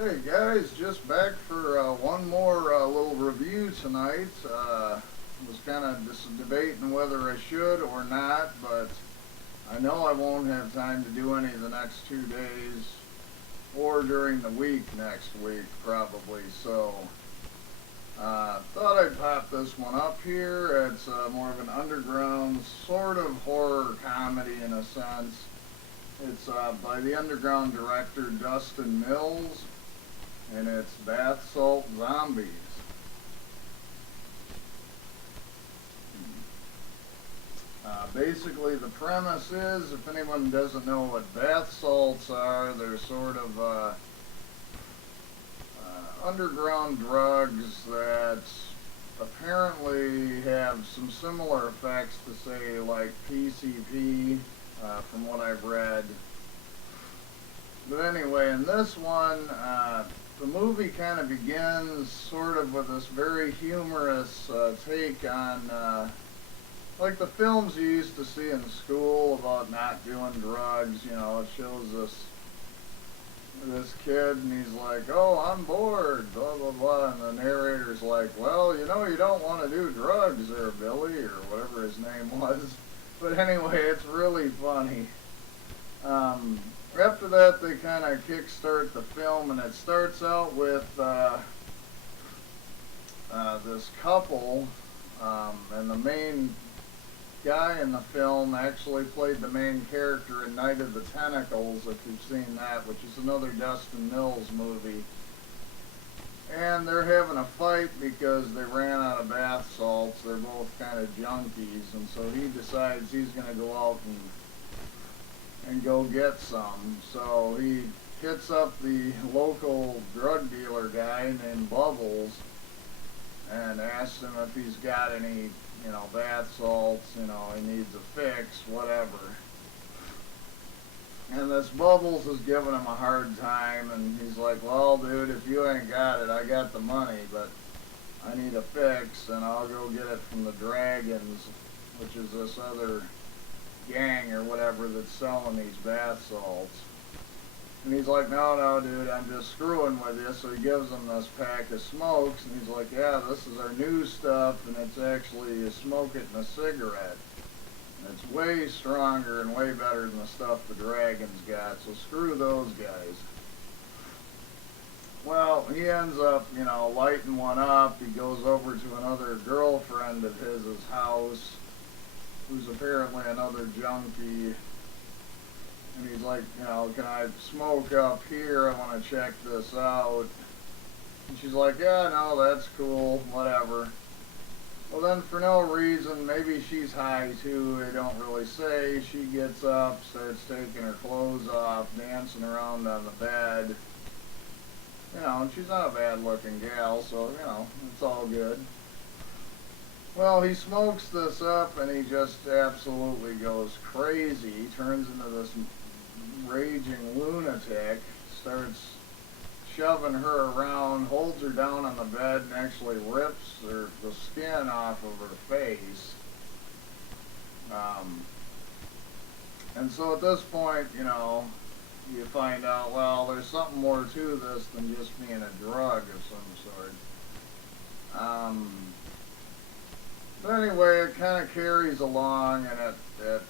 Hey guys, just back for one more little review tonight. Was kind of just debating whether I should or not, but I know I won't have time to do any the next 2 days or during the week next week probably. So thought I'd pop this one up here. It's more of an underground sort of horror comedy in a sense. It's by the underground director Dustin Mills, and it's bath salt zombies. Basically, the premise is, if anyone doesn't know what bath salts are, they're sort of underground drugs that apparently have some similar effects to, say, like PCP, from what I've read. But anyway, in this one, the movie kind of begins sort of with this very humorous take on like the films you used to see in school about not doing drugs. You know, it shows this kid and he's like, "Oh, I'm bored," blah blah blah, and the narrator's like, "Well, you know, you don't want to do drugs there, Billy," or whatever his name was. But anyway, it's really funny. After that, they kind of kickstart the film, and it starts out with this couple, and the main guy in the film actually played the main character in Night of the Tentacles, if you've seen that, which is another Dustin Mills movie. And they're having a fight because they ran out of bath salts. They're both kind of junkies, and so he decides he's going to go out and go get some. So he hits up the local drug dealer guy named Bubbles and asks him if he's got any, bath salts, he needs a fix, whatever. And this Bubbles is giving him a hard time, and he's like, "Well, dude, if you ain't got it, I got the money, but I need a fix, and I'll go get it from the Dragons," which is this other gang or whatever that's selling these bath salts. And he's like, "No, dude, I'm just screwing with you." So he gives him this pack of smokes, and he's like, "Yeah, this is our new stuff, and it's actually, you smoke it in a cigarette. And it's way stronger and way better than the stuff the Dragons got, so screw those guys." Well, he ends up, lighting one up. He goes over to another girlfriend of his house, who's apparently another junkie. And he's like, "Can I smoke up here? I want to check this out." And she's like, "Yeah, no, that's cool, whatever." Well, then for no reason, maybe she's high too, they don't really say, she gets up, starts taking her clothes off, dancing around on the bed. And she's not a bad looking gal, so, it's all good. Well, he smokes this up and he just absolutely goes crazy. He turns into this raging lunatic, starts shoving her around, holds her down on the bed, and actually rips the skin off of her face. And so at this point, you find out, well, there's something more to this than just being a drug of some sort. But anyway, it kind of carries along, and it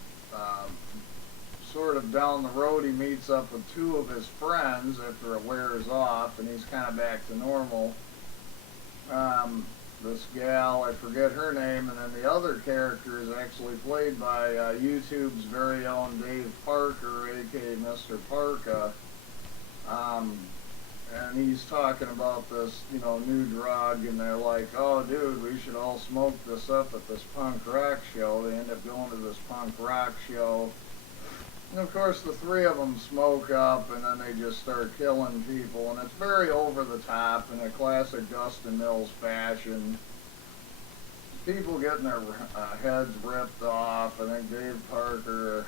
sort of down the road, he meets up with two of his friends after it wears off, and he's kind of back to normal. This gal, I forget her name, and then the other character is actually played by YouTube's very own Dave Parker, aka Mr. Parka. And he's talking about this, new drug, and they're like, "Oh, dude, we should all smoke this up at this punk rock show." They end up going to this punk rock show. And of course, the three of them smoke up, and then they just start killing people, and it's very over the top in a classic Dustin Mills fashion. People getting their heads ripped off. I think Dave Parker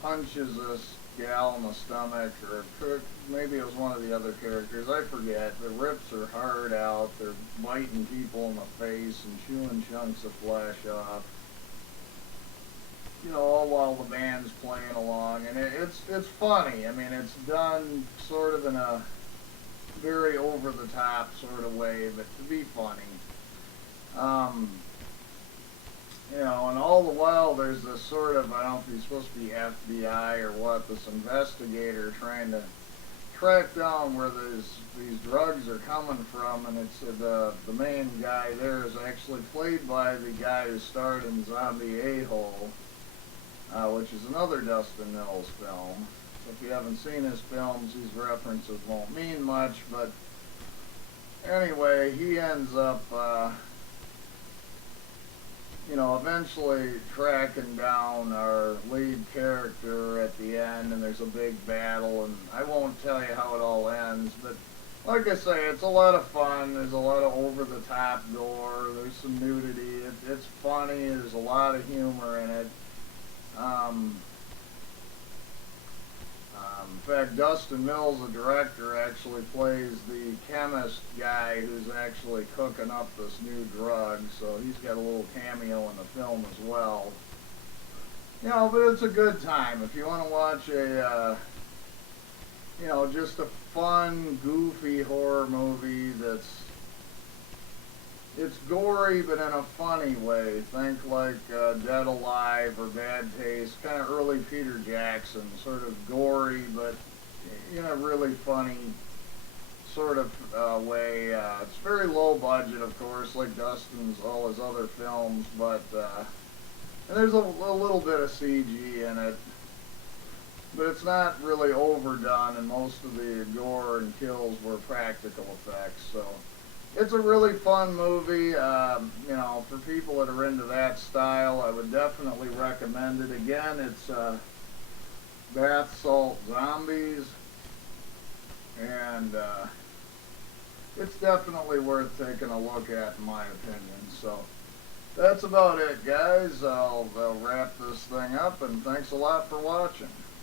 punches this gal in the stomach, or maybe it was one of the other characters, I forget. The rips her heart out. They're biting people in the face and chewing chunks of flesh off. all while the band's playing along, and it's funny. I mean, it's done sort of in a very over the top sort of way, but to be funny. Um, and all the while there's this sort of, I don't know if he's supposed to be FBI or what, this investigator trying to track down where these drugs are coming from, and it's the main guy there is actually played by the guy who starred in Zombie A-Hole, which is another Dustin Mills film. So if you haven't seen his films, these references won't mean much, but anyway, he ends up eventually tracking down our lead character at the end, and there's a big battle, and I won't tell you how it all ends, but like I say, it's a lot of fun. There's a lot of over-the-top gore. There's some nudity. It's funny. There's a lot of humor in it. In fact, Dustin Mills, the director, actually plays the chemist guy who's actually cooking up this new drug, so he's got a little cameo in the film as well. But it's a good time. If you want to watch just a fun, goofy horror movie it's gory, but in a funny way. Think like Dead Alive or Bad Taste, kind of early Peter Jackson, sort of gory, but in a really funny sort of way. It's very low budget, of course, like Dustin's, all his other films, but and there's a little bit of CG in it, but it's not really overdone, and most of the gore and kills were practical effects, so it's a really fun movie. For people that are into that style, I would definitely recommend it. Again, it's Bath Salt Zombies, and it's definitely worth taking a look at, in my opinion. So that's about it, guys. I'll wrap this thing up, and thanks a lot for watching.